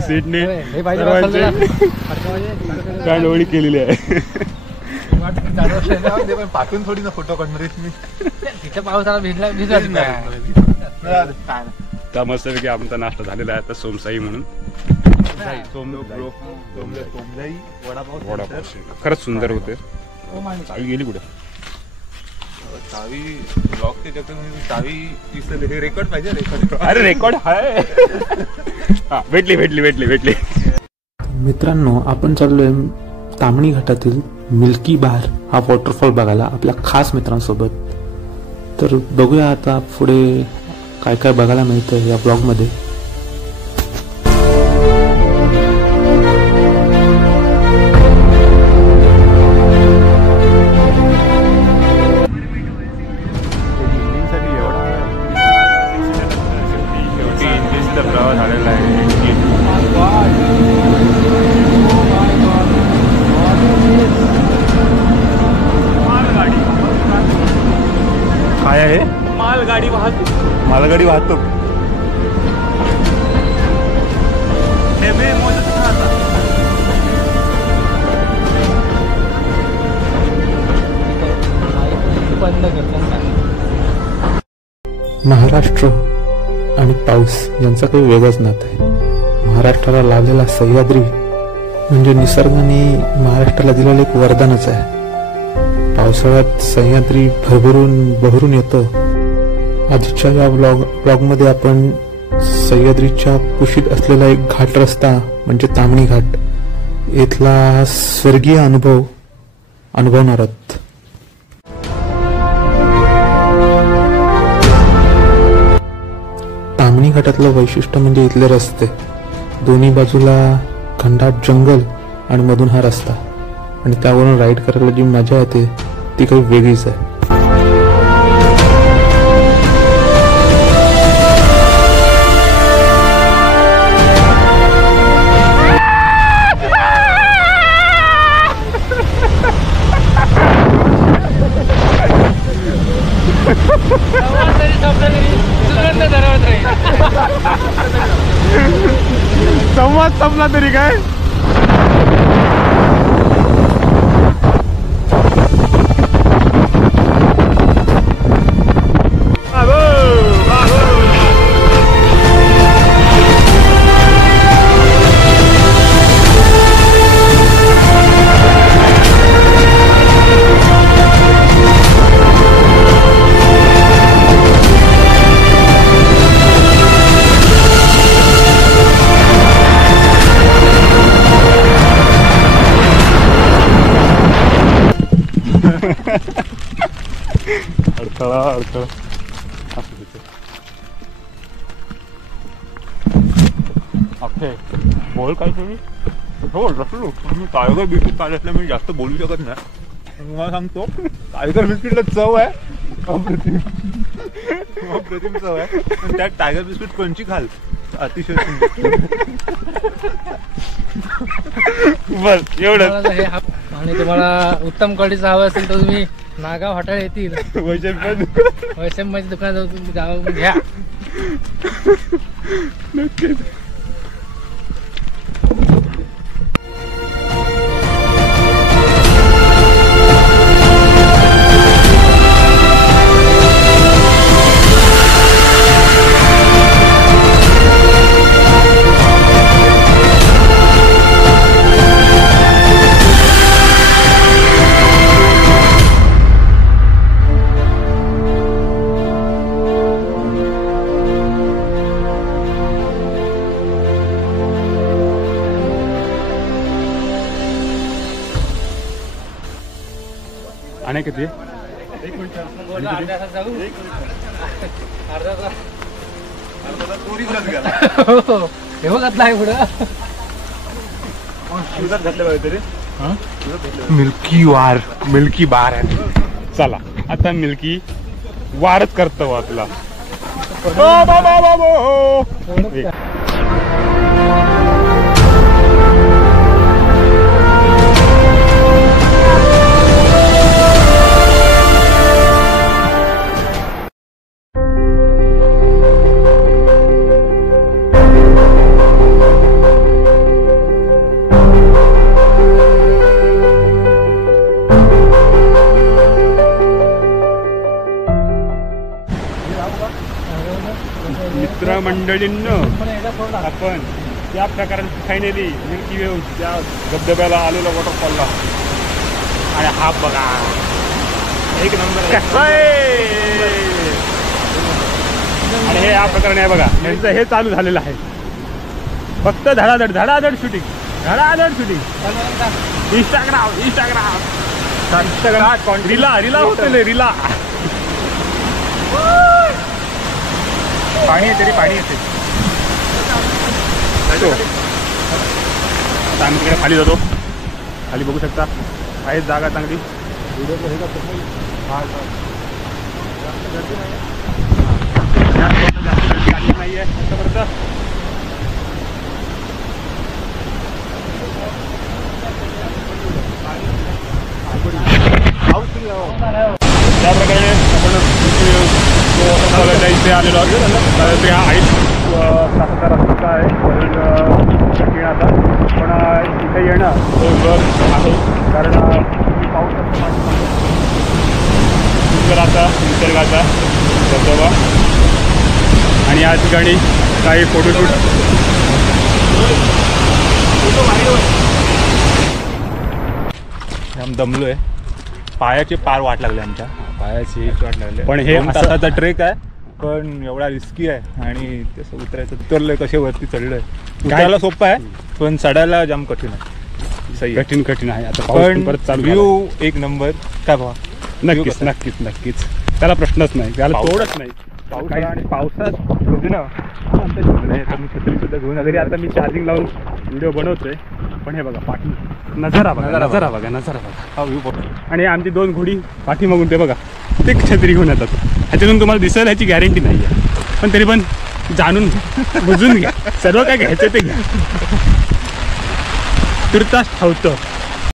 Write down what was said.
सीटने कांडोळी केलेली आहे. पाठवून थोडी ना फोटो काढणार मी तिच्या पावसाला भिजला त्या मस्तपैकी आमचा नाश्ता झालेला आहे आता सोमसाई म्हणून. वडापाव खरंच सुंदर होते. चावी गेली कुठे? चावी लॉक चावी रेकॉर्ड पाहिजे. रेकॉर्ड अरे रेकॉर्ड आहे. भेटली. मित्रांनो, आपण चाललोय तामणी घाटातील मिल्की बार हा वॉटरफॉल बघायला आपल्या खास मित्रांसोबत. तर बघूया आता पुढे काय काय बघायला मिळतं या ब्लॉगमध्ये. प्रवास झालेला आहे. काय आहे? मालगाडी वाहतूक. महाराष्ट्र आणि पाऊस यांचा काही वेगळाच नातं आहे. महाराष्ट्राला लाभलेला सह्याद्री म्हणजे निसर्गाने महाराष्ट्राला दिलेलं एक वरदानच आहे. पावसाळ्यात सह्याद्री बहरून येतं. आजच्या या ब्लॉगमध्ये आपण सह्याद्रीच्या कुशीत असलेला एक घाट रस्ता म्हणजे तामणी घाट इथला स्वर्गीय अनुभवणार आहोत. तामणी घाटातलं वैशिष्ट्य म्हणजे इथले रस्ते. दोन्ही बाजूला घनदाट जंगल आणि मधून हा रस्ता आणि त्यावरून राईड करायला जी मजा येते ती काही वेगळीच आहे. संवाद संपला तरी काय? अडथळा बोल काय तुम्ही? हो टायगर बिस्किट खात असल्या मी जास्त बोलू शकत नाही. तुम्हाला सांगतो टायगर बिस्किटला चव आहे अप्रतिम चव आहे. त्यात टायगर बिस्किट क्रंची खाल अतिशय बस एवढं. आणि तुम्हाला उत्तम क्वालिटीचा हवा असेल तर तुम्ही नागाव हॉटेल येतील वैशंभीच्या दुकानात जाऊन घ्या. नक्कीच. आणि किती हे बघतला आहे पुढं मिल्की बार आहे. चला आता मिल्की वारच करतो आपला. मित्रमंडळींनो, आपण या प्रकारे फायनली मिल्की वे त्या धबधब्याला आलेलो वॉटरफॉलला. आणि हा बघा एक नंबर आणि हे या प्रकारे आहे बघा. यांचं हे चालू झालेलं आहे फक्त धडाधड धडाधड शूटिंग इंस्टाग्राम रिला होते रिला. पाणी येते रे पाणी येते. आता आम्ही तिकडे खाली जातो. खाली बघू शकता आहे जागा चांगली. नाही आहे आतापर्यंत. त्या प्रकारे आपण इथे आलेलो आहोत. हा 8 तासाचा रस्ता आहे येण्याचा. पण इथे येणं सोयीस्कर आहे कारण पाऊस सुंदराचा निसर्गाचा धबधबा. आणि या ठिकाणी काही फोटोशूट आम्ही दमलो आहे. पायाची पार वाट लागली आमच्या पायाची वाट लागली. पण हे तासाचा ट्रेक आहे पण एवढा रिस्की आहे आणि तसं उतरायचं उतरलंय कसे वरती चढलंय. उतरायला सोपं आहे पण चढायला जाम कठीण आहे. सही कठीण आहे. आता पण परत चालू व्ह्यू एक नंबर काय बाबा. नक्कीच त्याला प्रश्नच नाही. त्याला तोडच नाही. पावसात मी छत्री सुद्धा घेऊन आले. आता मी चार्जिंग लावून व्हिडिओ बनवतोय. पण हे बघा पाठी नजारा बघा हा व्ह्यू बघा. आणि आमची 2 घोडी पाठीमागून ते बघा ते छत्री घेऊन येतात. ह्याच्यातून तुम्हाला दिसेल ह्याची गॅरंटी नाही आहे पण तरी पण जाणून बुजून घ्या. सर्व काय घ्यायचं ते घ्या. तुर्तास ठेवतं.